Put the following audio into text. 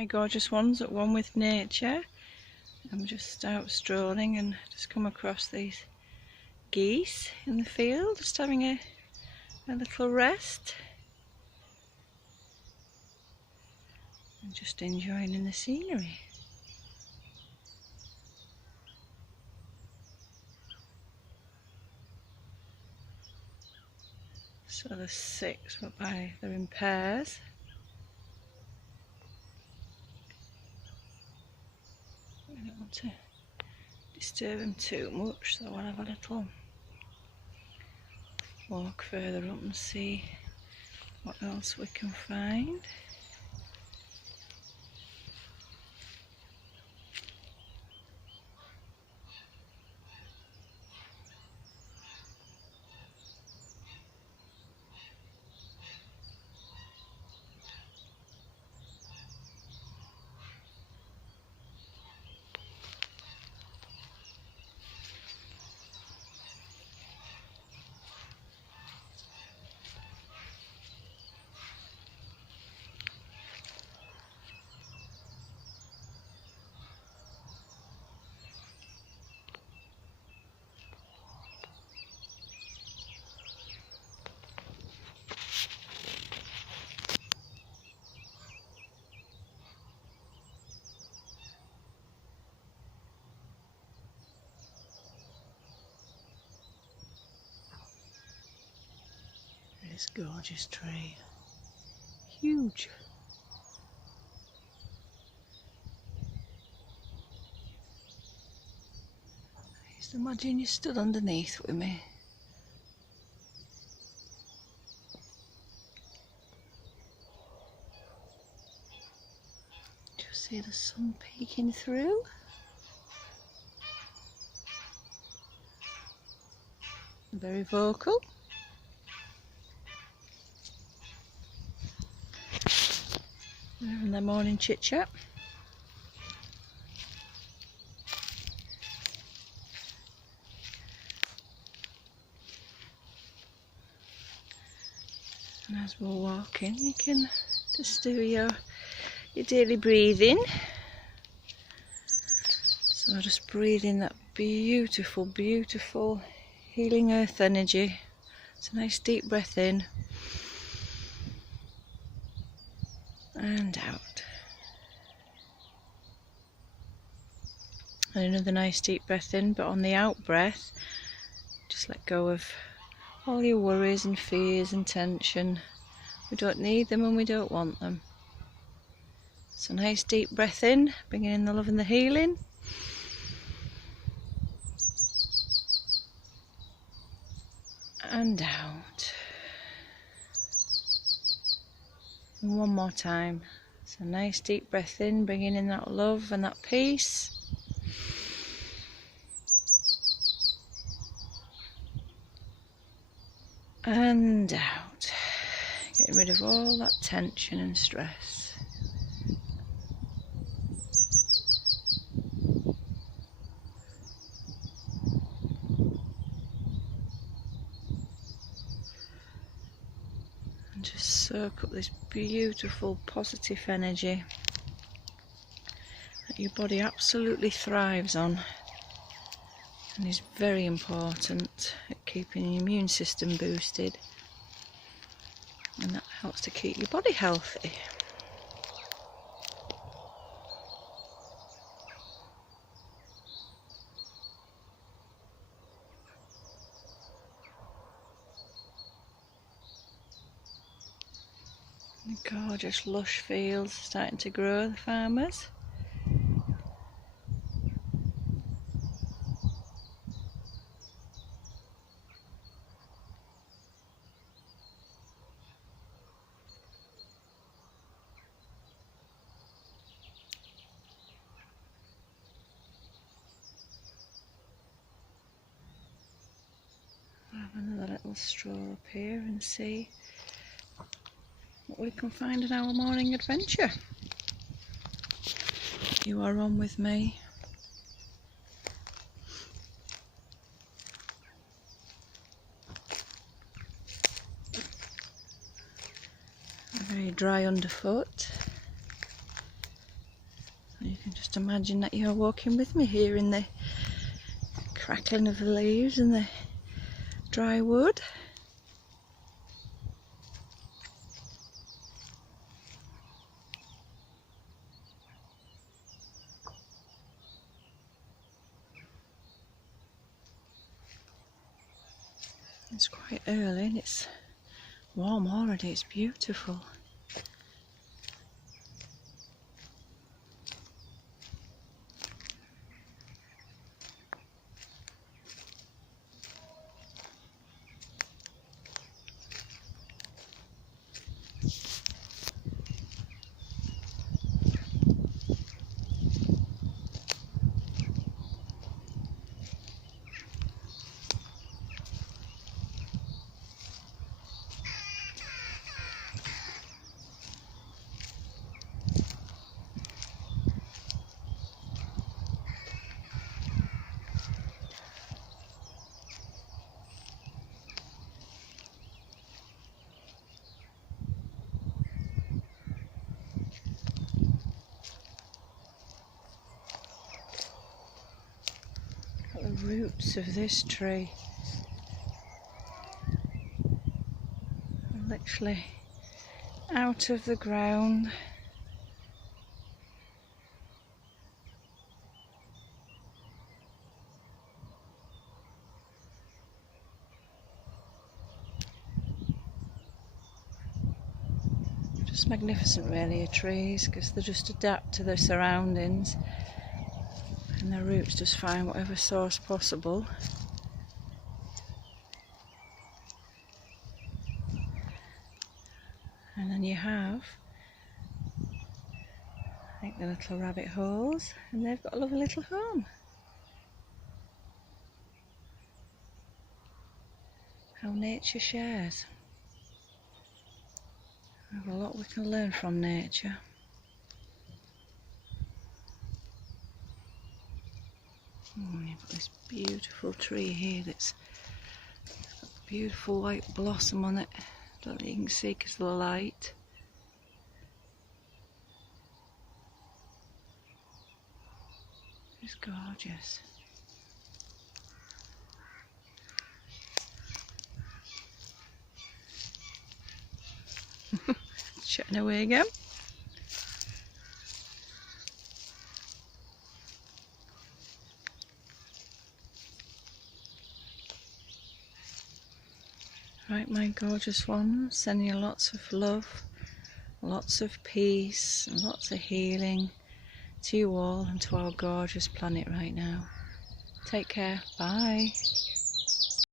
Hi gorgeous ones, at one with nature. I'm just out strolling and just come across these geese in the field, just having a little rest and just enjoying the scenery. So there's 6, but they're in pairs. I don't want to disturb them too much, so I'll have a little walk further up and see what else we can find. This gorgeous tree, huge. Just imagine you stood underneath with me. Just see the sun peeking through. Very vocal. They're having their morning chit chat. And as we're walking, you can just do your daily breathing. So just breathe in that beautiful, beautiful healing earth energy. It's a nice deep breath in and out. And another nice deep breath in, but on the out breath, just let go of all your worries and fears and tension. We don't need them and we don't want them. So nice deep breath in, bringing in the love and the healing. And out. And one more time. So nice deep breath in, bringing in that love and that peace. And out. Getting rid of all that tension and stress. And just soak up this beautiful positive energy that your body absolutely thrives on and is very important at keeping your immune system boosted, and that helps to keep your body healthy. The gorgeous lush fields starting to grow, the farmers. We'll have another little stroll up here and see what we can find in our morning adventure. You are on with me. Very dry underfoot. can just imagine that you're walking with me here in the crackling of the leaves and the dry wood. It's quite early and it's warm already, it's beautiful. The roots of this tree are literally out of the ground. Just magnificent really, trees, because they just adapt to their surroundings and their roots just find whatever source possible. And then you have, I think, the little rabbit holes, and they've got a lovely little home. How nature shares. There's a lot we can learn from nature. You've got this beautiful tree here that's got a beautiful white blossom on it. Don't think you can see because of the light. It's gorgeous. Chatting away again. Right, my gorgeous ones, sending you lots of love, lots of peace, and lots of healing to you all and to our gorgeous planet right now. Take care. Bye.